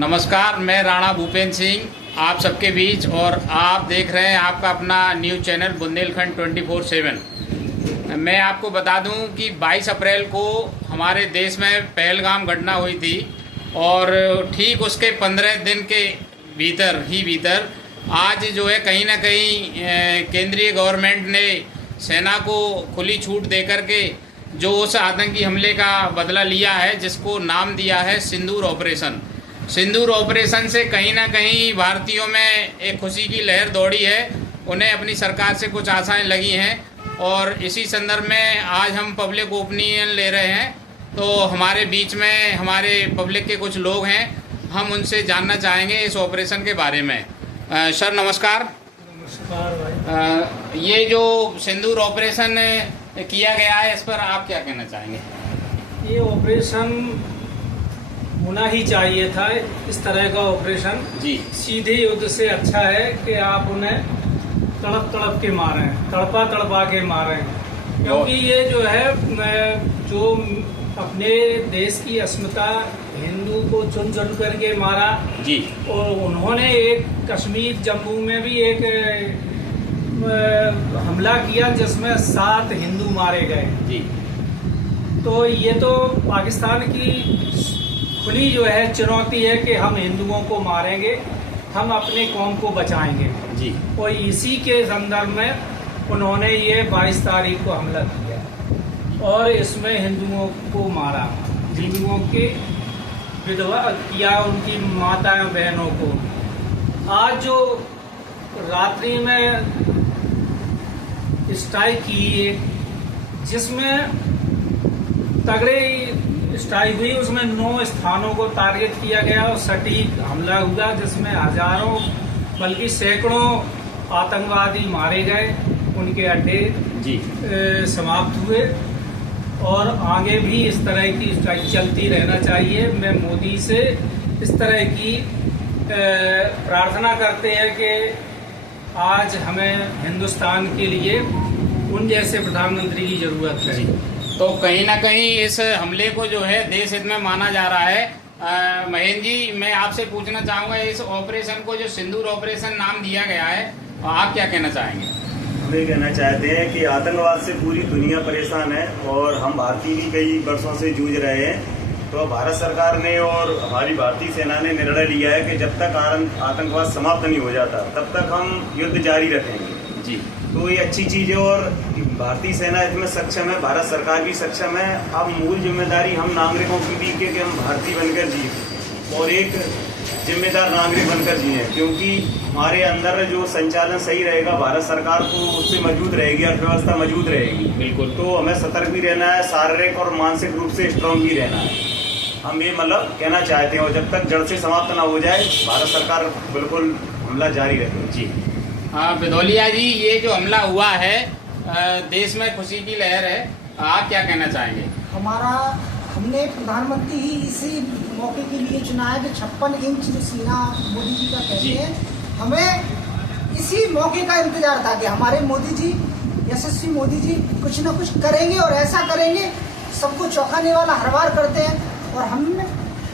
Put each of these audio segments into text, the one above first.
नमस्कार, मैं राणा भूपेंद्र सिंह आप सबके बीच और आप देख रहे हैं आपका अपना न्यूज़ चैनल बुंदेलखंड 24/7। मैं आपको बता दूं कि 22 अप्रैल को हमारे देश में पहलगाम घटना हुई थी और ठीक उसके 15 दिन के भीतर आज जो है कहीं ना कहीं केंद्रीय गवर्नमेंट ने सेना को खुली छूट दे करके जो उस आतंकी हमले का बदला लिया है, जिसको नाम दिया है सिंदूर ऑपरेशन। सिंदूर ऑपरेशन से कहीं ना कहीं भारतीयों में एक खुशी की लहर दौड़ी है, उन्हें अपनी सरकार से कुछ आशाएं लगी हैं और इसी संदर्भ में आज हम पब्लिक ओपिनियन ले रहे हैं। तो हमारे बीच में हमारे पब्लिक के कुछ लोग हैं, हम उनसे जानना चाहेंगे इस ऑपरेशन के बारे में। सर नमस्कार। नमस्कार भाई। ये जो सिंदूर ऑपरेशन किया गया है, इस पर आप क्या कहना चाहेंगे? ये ऑपरेशन होना ही चाहिए था, इस तरह का ऑपरेशन जी। सीधे युद्ध से अच्छा है कि आप उन्हें तड़प के मारें, तड़पा के मारें, क्योंकि ये जो है जो अपने देश की अस्मिता हिंदू को चुन करके मारा जी। और उन्होंने एक कश्मीर जम्मू में भी एक हमला किया जिसमें 7 हिंदू मारे गए जी। तो ये तो पाकिस्तान की खुली जो है चुनौती है कि हम हिंदुओं को मारेंगे, हम अपने कौम को बचाएंगे जी। और इसी के संदर्भ में उन्होंने ये 22 तारीख को हमला किया और इसमें हिंदुओं को मारा, हिंदुओं के विधवा किया, उनकी माताएं बहनों को। आज जो रात्रि में स्ट्राइक की जिसमें तगड़े स्ट्राइक हुई, उसमें 9 स्थानों को टारगेट किया गया और सटीक हमला हुआ जिसमें हजारों बल्कि सैकड़ों आतंकवादी मारे गए, उनके अड्डे जी समाप्त हुए और आगे भी इस तरह की स्ट्राइक चलती रहना चाहिए। मैं मोदी से इस तरह की प्रार्थना करते हैं कि आज हमें हिंदुस्तान के लिए उन जैसे प्रधानमंत्री की जरूरत है। तो कहीं ना कहीं इस हमले को जो है देश हित में माना जा रहा है। महेंद्र जी, मैं आपसे पूछना चाहूंगा, इस ऑपरेशन को जो सिंदूर ऑपरेशन नाम दिया गया है, आप क्या कहना चाहेंगे? हम ये कहना चाहते हैं कि आतंकवाद से पूरी दुनिया परेशान है और हम भारतीय भी कई वर्षों से जूझ रहे हैं। तो भारत सरकार ने और हमारी भारतीय सेना ने निर्णय लिया है कि जब तक आतंकवाद समाप्त नहीं हो जाता तब तक हम युद्ध जारी रखेंगे जी। तो ये अच्छी चीज़ है और भारतीय सेना इसमें सक्षम है, भारत सरकार भी सक्षम है। अब मूल जिम्मेदारी हम नागरिकों की भी कि हम भारतीय बनकर जिए और एक जिम्मेदार नागरिक बनकर जिए, क्योंकि हमारे अंदर जो संचालन सही रहेगा, भारत सरकार को उससे मजबूत रहेगी, अर्थव्यवस्था मजबूत रहेगी। बिल्कुल। तो हमें सतर्क भी रहना है, शारीरिक और मानसिक रूप से स्ट्रांग भी रहना है। हम ये मतलब कहना चाहते हैं और जब तक जड़ से समाप्त ना हो जाए, भारत सरकार बिल्कुल हमला जारी रखेगी जी। हाँ बिदौलिया जी, ये जो हमला हुआ है देश में खुशी की लहर है, आप क्या कहना चाहेंगे? हमने प्रधानमंत्री ही इसी मौके के लिए चुना है कि 56 इंच जो सीना मोदी जी का कहते हैं, हमें इसी मौके का इंतजार था कि हमारे मोदी जी, यशस्वी मोदी जी कुछ न कुछ करेंगे और ऐसा करेंगे, सबको चौंकाने वाला हर बार करते हैं। और हम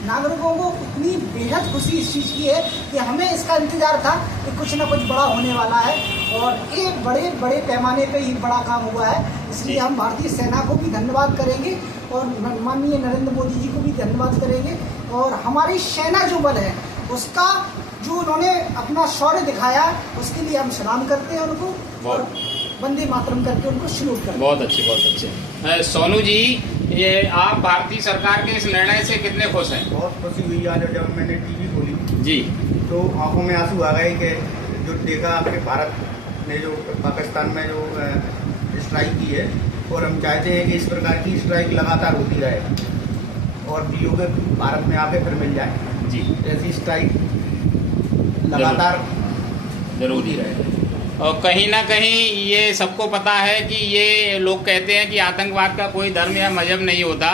नागरिकों को इतनी बेहद खुशी इस चीज़ की है कि हमें इसका इंतजार था कि कुछ न कुछ बड़ा होने वाला है और एक बड़े पैमाने पे ये बड़ा काम हुआ है। इसलिए हम भारतीय सेना को भी धन्यवाद करेंगे और माननीय नरेंद्र मोदी जी को भी धन्यवाद करेंगे और हमारी सेना जो बल है उसका जो उन्होंने अपना शौर्य दिखाया उसके लिए हम सलाम करते हैं उनको और वंदे मातरम करके उनको सल्यूट करते हैं। बहुत अच्छे। सोनू जी, ये आप भारतीय सरकार के इस निर्णय से कितने खुश हैं? बहुत खुशी हुई आज जब मैंने टीवी खोली जी, तो आंखों में आंसू आ गए कि जो देखा कि भारत ने जो पाकिस्तान में जो स्ट्राइक की है, और हम चाहते हैं कि इस प्रकार की स्ट्राइक लगातार होती रहे और योग भारत में आके फिर मिल जाए जी। ऐसी स्ट्राइक लगातार जरूरी रहे। और कहीं ना कहीं ये सबको पता है कि ये लोग कहते हैं कि आतंकवाद का कोई धर्म या मजहब नहीं होता।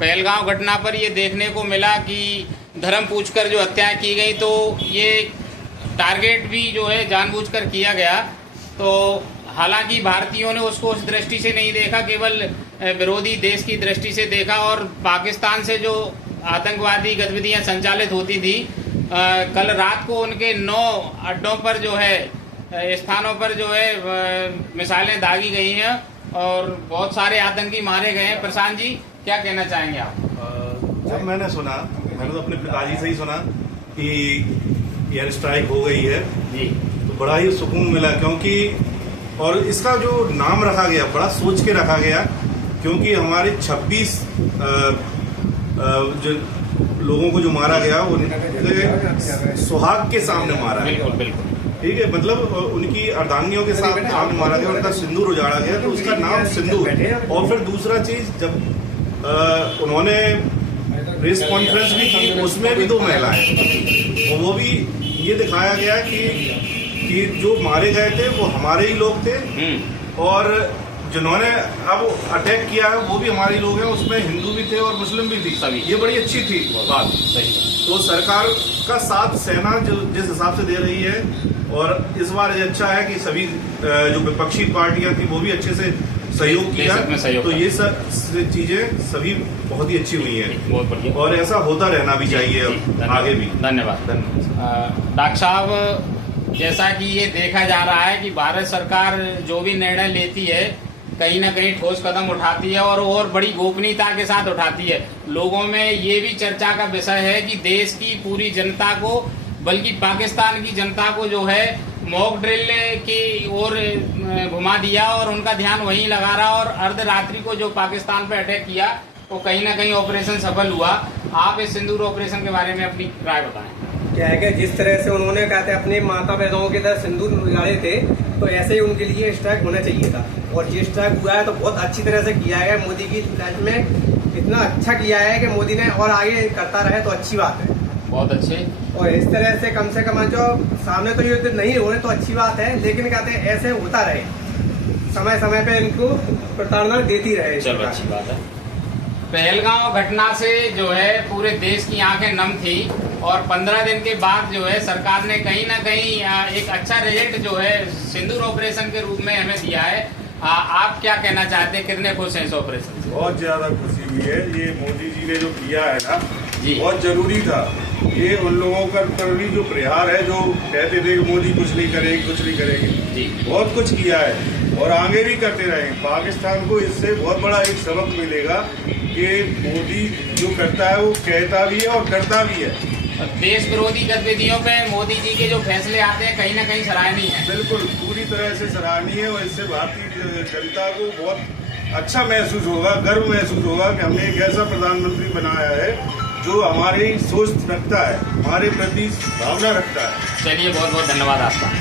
पहलगाम घटना पर ये देखने को मिला कि धर्म पूछकर जो हत्याएं की गई, तो ये टारगेट भी जो है जानबूझकर किया गया। तो हालांकि भारतीयों ने उसको उस दृष्टि से नहीं देखा, केवल विरोधी देश की दृष्टि से देखा और पाकिस्तान से जो आतंकवादी गतिविधियां संचालित होती थी कल रात को उनके 9 अड्डों पर जो है स्थानों पर जो है मिसाइलें दागी गई हैं और बहुत सारे आतंकी मारे गए हैं। प्रशांत जी क्या कहना चाहेंगे आप? जब मैंने तो अपने पिताजी से ही सुना कि एयर स्ट्राइक हो गई है जी, तो बड़ा ही सुकून मिला, क्योंकि और इसका जो नाम रखा गया बड़ा सोच के रखा गया, क्योंकि हमारे 26 जो लोगों को जो मारा गया वो सुहाग के सामने मारा गया। बिल्कुल बिल्कुल ठीक है, मतलब उनकी अर्धांगियों के सामने मारा गया, उनका सिंदूर उजाड़ा गया, तो उसका नाम सिंदूर। और फिर दूसरा चीज, जब उन्होंने प्रेस कॉन्फ्रेंस भी की, उसमें भी 2 महिलाएं, और वो भी ये दिखाया गया कि जो मारे गए थे वो हमारे ही लोग थे, और जिन्होंने अब अटैक किया है वो भी हमारे लोग हैं, उसमें हिंदू भी थे और मुस्लिम भी थी सभी। ये बड़ी अच्छी थी बात। तो सरकार का साथ सेना जिस हिसाब से दे रही है, और इस बार ये अच्छा है कि सभी जो विपक्षी पार्टियां थी वो भी अच्छे से सहयोग किया, तो ये सब चीजें सभी बहुत ही अच्छी हुई हैं, बहुत बढ़िया, और ऐसा होता रहना भी चाहिए आगे भी। धन्यवाद। डॉक्टर साहब, जैसा कि ये देखा जा रहा है कि भारत सरकार जो भी निर्णय लेती है कहीं ना कहीं ठोस कदम उठाती है और बड़ी गोपनीयता के साथ उठाती है। लोगों में ये भी चर्चा का विषय है कि देश की पूरी जनता को, बल्कि पाकिस्तान की जनता को जो है मॉक ड्रिल की ओर घुमा दिया और उनका ध्यान वहीं लगा रहा, और अर्धरात्रि को जो पाकिस्तान पे अटैक किया वो कहीं ना कहीं ऑपरेशन सफल हुआ। आप इस सिंदूर ऑपरेशन के बारे में अपनी राय बताएं। क्या है कि जिस तरह से उन्होंने कहते अपने माता बहनों के तरह सिंदूर उजाड़े थे, तो ऐसे ही उनके लिए स्ट्राइक होना चाहिए था, और ये स्ट्राइक हुआ है तो बहुत अच्छी तरह से किया है। मोदी की लाइफ में इतना अच्छा किया है कि मोदी ने और आगे करता रहे तो अच्छी बात है, बहुत अच्छे। और इस तरह से कम जो सामने तो युद्ध नहीं हो रहे तो अच्छी बात है, लेकिन कहते हैं ऐसे होता रहे, समय समय पे इनको प्रताड़ना देती रहे। चलो अच्छी बात है। पहलगांव घटना से जो है पूरे देश की आंखें नम थी, और 15 दिन के बाद जो है सरकार ने कहीं ना कहीं एक अच्छा रिजल्ट जो है सिंदूर ऑपरेशन के रूप में हमें दिया है। आप क्या कहना चाहते हैं, कितने खुश हैं इस ऑपरेशन से? बहुत ज्यादा खुशी हुई है। ये मोदी जी ने जो किया है ना, जी, बहुत जरूरी था। ये उन लोगों का भी जो प्रहार है, जो कहते थे कि मोदी कुछ नहीं करेगी कुछ नहीं करेगी, जी, बहुत कुछ किया है और आगे भी करते रहेंगे। पाकिस्तान को इससे बहुत बड़ा एक सबक मिलेगा कि मोदी जो करता है वो कहता भी है और करता भी है। देश विरोधी गतिविधियों पे मोदी जी के जो फैसले आते हैं कहीं ना कहीं सराहनीय है। बिल्कुल पूरी तरह से सराहनीय है, और इससे भारतीय जनता को बहुत अच्छा महसूस होगा, गर्व महसूस होगा कि हमने एक ऐसा प्रधानमंत्री बनाया है जो हमारी सोच रखता है, हमारे प्रति भावना रखता है। चलिए, बहुत बहुत धन्यवाद आपका।